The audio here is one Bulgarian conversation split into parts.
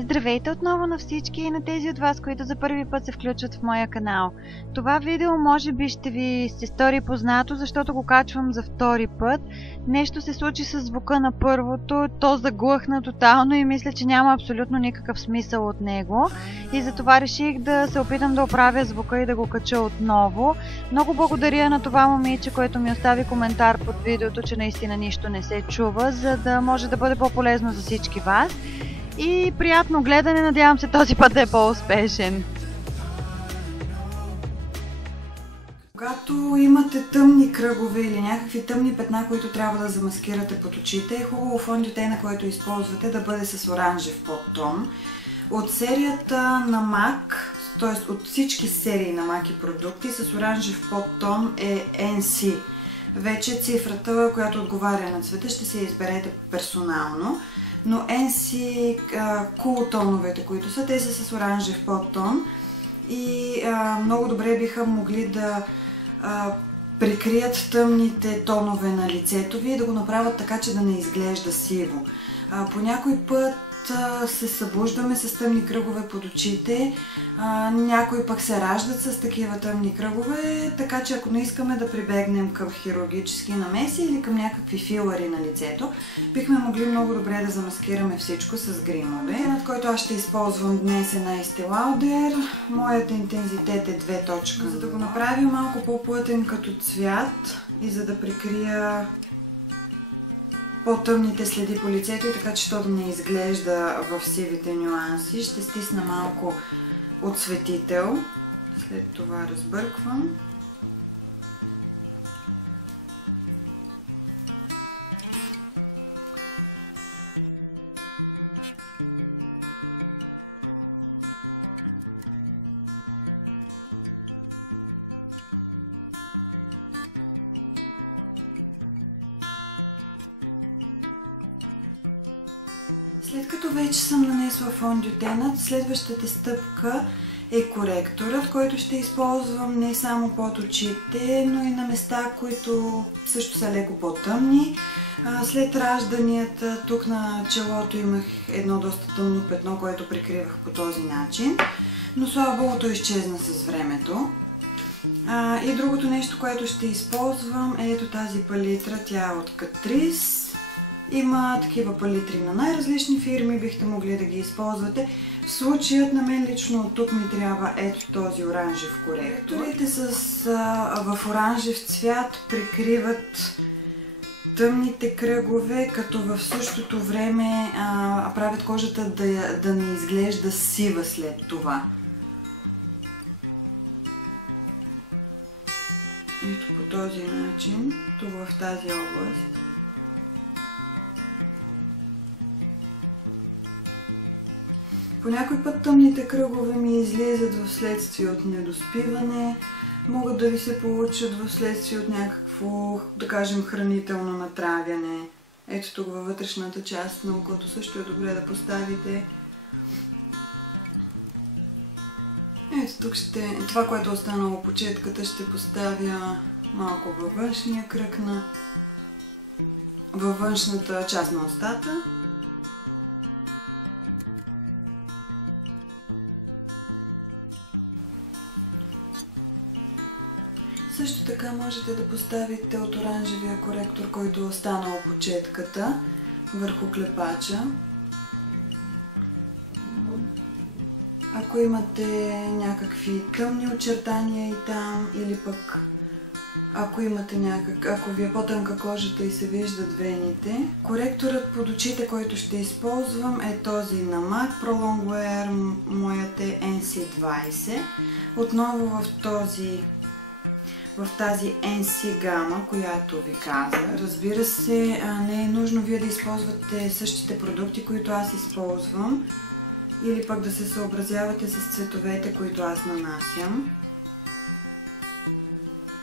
Здравейте отново на всички и на тези от вас, които за първи път се включват в моя канал. Това видео може би ще ви се стори познато, защото го качвам за втори път. Нещо се случи с звука на първото, то заглъхна тотално и мисля, че няма абсолютно никакъв смисъл от него. И затова реших да се опитам да оправя звука и да го кача отново. Много благодаря на това момиче, което ми остави коментар под видеото, че наистина нищо не се чува, за да може да бъде по-полезно за всички вас. И приятно гледане, надявам се този път да е по-успешен. Когато имате тъмни кръгове или някакви тъмни петна, които трябва да замаскирате под очите, е хубаво фондютена, който използвате, да бъде с оранжев подтон. От серията на MAC, т.е. от всички серии на MAC и продукти с оранжев подтон е NC. Вече цифрата, която отговаря на цвета, ще се изберете персонално. Но NC Cool тоновете, които са, те са с оранжев подтон и много добре биха могли да прикрият тъмните тонове на лицето ви и да го направят така, че да не изглежда сиво. По някой път се събуждаме с тъмни кръгове под очите, някои пък се раждат с такива тъмни кръгове, така че ако не искаме да прибегнем към хирургически намеси или към някакви филъри на лицето, бихме могли много добре да замаскираме всичко с гримове. Тенът, който аз ще използвам днес е на Estee Lauder. Моят интензитет е 2 точка. За да го направя малко по-плътен като цвят и за да прикрия по-тъмните следи по лицето и така, че то да не изглежда в сивите нюанси, ще стисна малко отсветител. След това разбърквам. След като вече съм нанесла фондютенът, следващата стъпка е коректорът, който ще използвам не само под очите, но и на места, които също са леко по-тъмни. След ражданията тук на челото имах едно доста тъмно петно, което прикривах по този начин, но слава богу, то изчезна с времето. И другото нещо, което ще използвам е ето тази палитра, тя е от Catrice. Има такива палитри на най-различни фирми, бихте могли да ги използвате. В случаят на мен лично от тук ми трябва ето този оранжев коректор. Коректорите в оранжев цвят прикриват тъмните кръгове, като в същото време правят кожата да не изглежда сива след това. Ето по този начин, тук в тази област. По някой път тъмните кръгове ми излизат в следствие от недоспиване, могат да ви се получат в следствие от някакво, да кажем, хранително натравяне. Ето тук във вътрешната част на окото също е добре да поставите. Ето тук това, което е останало по четката, ще поставя малко във външния кръг във външната част на устата. Също така можете да поставите от оранжевия коректор, който е останал по четката, върху клепача. Ако имате някакви тъмни очертания и там, или пък ако ви е по-тънка кожата и се виждат вените. Коректорът под очите, който ще използвам, е този на MAC Pro Longwear, моят е NC20. Отново в тази NC гама, която ви казах. Разбира се, не е нужно вие да използвате същите продукти, които аз използвам, или пък да се съобразявате с цветовете, които аз нанасям.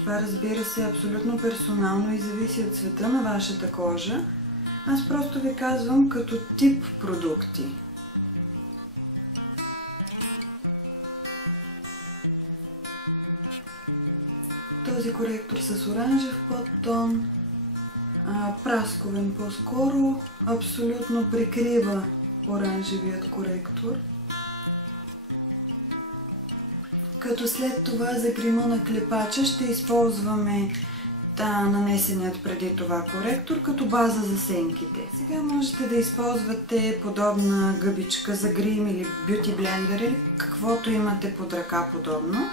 Това, разбира се, е абсолютно персонално и зависи от цвета на вашата кожа. Аз просто ви казвам като тип продукти. Този коректор с оранжев подтон, прасковен по-скоро, абсолютно прикрива оранжевият коректор. Като след това за грима на клепача ще използваме нанесеният преди това коректор като база за сенките. Сега можете да използвате подобна гъбичка за грим или бюти блендер или каквото имате под ръка подобно,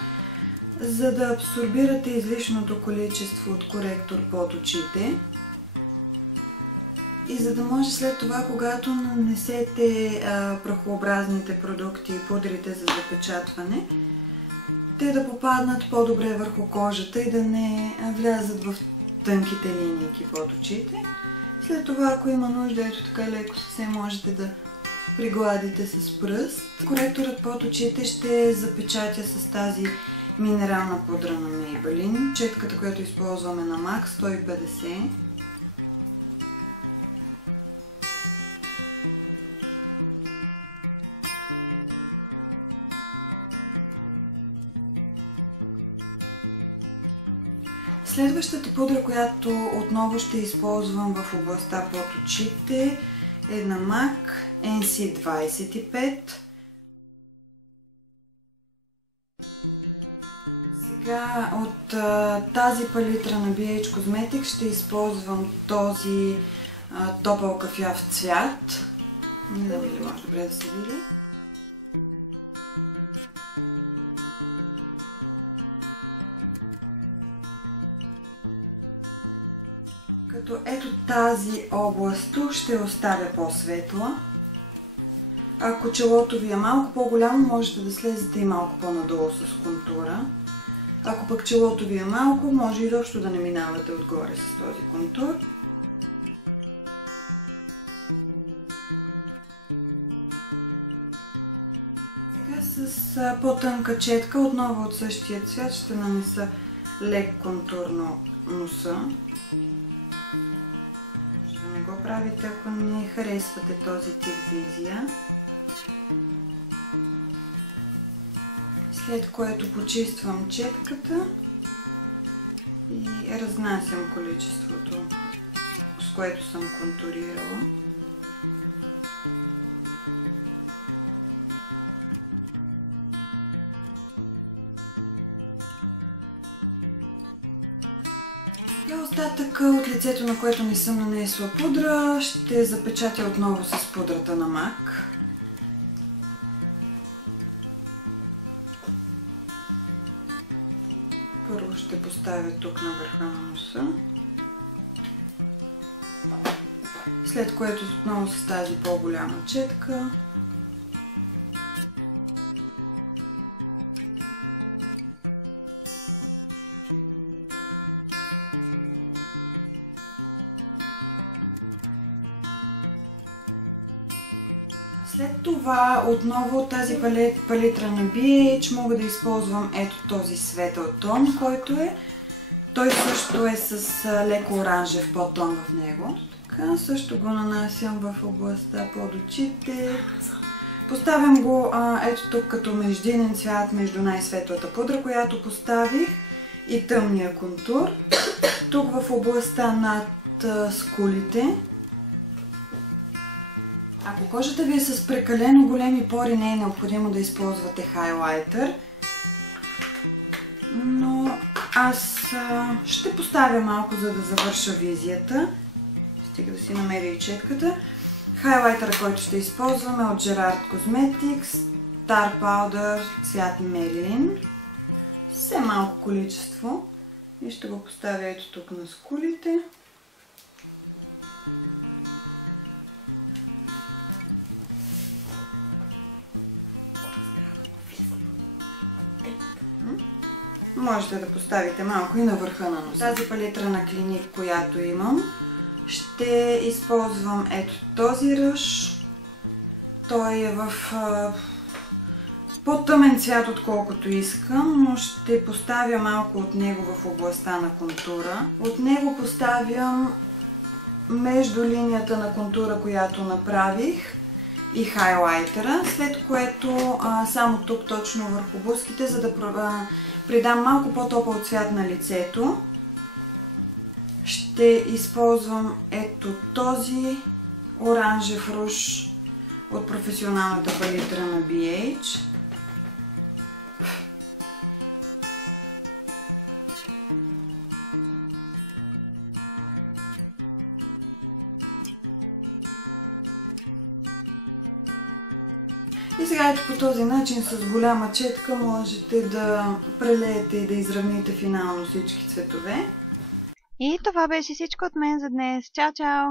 за да абсорбирате излишното количество от коректор под очите и за да може след това, когато нанесете прахообразните продукти и пудрите за запечатване, те да попаднат по-добре върху кожата и да не влязат в тънките линии под очите. След това, ако има нужда, ето така леко съвсем можете да пригладите с пръст. Коректорът под очите ще запечатя с тази минерална пудра на Maybelline, четката, която използваме на MAC 150. Следващата пудра, която отново ще използвам в областта под очите, е на MAC NC25. Сега от тази палитра на BH Cosmetics ще използвам този топъл кафяв цвят. Не знам дали може добре да се види. Като ето тази област тук ще оставя по-светла. Ако челото ви е малко по-голямо, можете да слезете и малко по-надолу с контура. Ако пък челото ви е малко, може изобщо да не минавате отгоре с този контур. Сега с по-тънка четка, отново от същия цвят, ще нанеса лек контур на носа. Може да не го правите, ако не харесвате този тип визия. След което почиствам четката и разнасям количеството, с което съм контурирала. И остатъка от лицето, на което не съм нанесла пудра, ще запечатя отново с пудрата на MAC. Първо ще поставя тук на върха на носа, след което отново с тази по-голяма четка след това отново от тази палитра на BH мога да използвам ето този светъл тон, който е. Той също е с леко оранжев подтон в него. Така, също го нанасям в областта под очите. Поставям го ето тук като междинен цвят между най-светлата пудра, която поставих, и тъмния контур. Тук в областта над скулите. Ако кожата ви е с прекалено големи пори, не е необходимо да използвате хайлайтер, но аз ще поставя малко, за да завърша визията. Стига да си намеря и четката. Хайлайтера, който ще използваме от Gerard Cosmetics, Star Powder, цвят Marilyn. Все малко количество и ще го поставя ето тук на скулите. Можете да поставите малко и на върха на носа. Тази палитра на Clinique, която имам, ще използвам ето този ръж. Той е в по-тъмен цвят, отколкото искам, но ще поставя малко от него в областта на контура. От него поставям между линията на контура, която направих, и хайлайтера, след което само тук точно върху бузките, за да придам малко по-топъл цвят на лицето, ще използвам ето този оранжев руж от професионалната палитра на BH. И сега ето по този начин с голяма четка можете да прелеете и да изравните финално всички цветове. И това беше всичко от мен за днес. Чао, чао!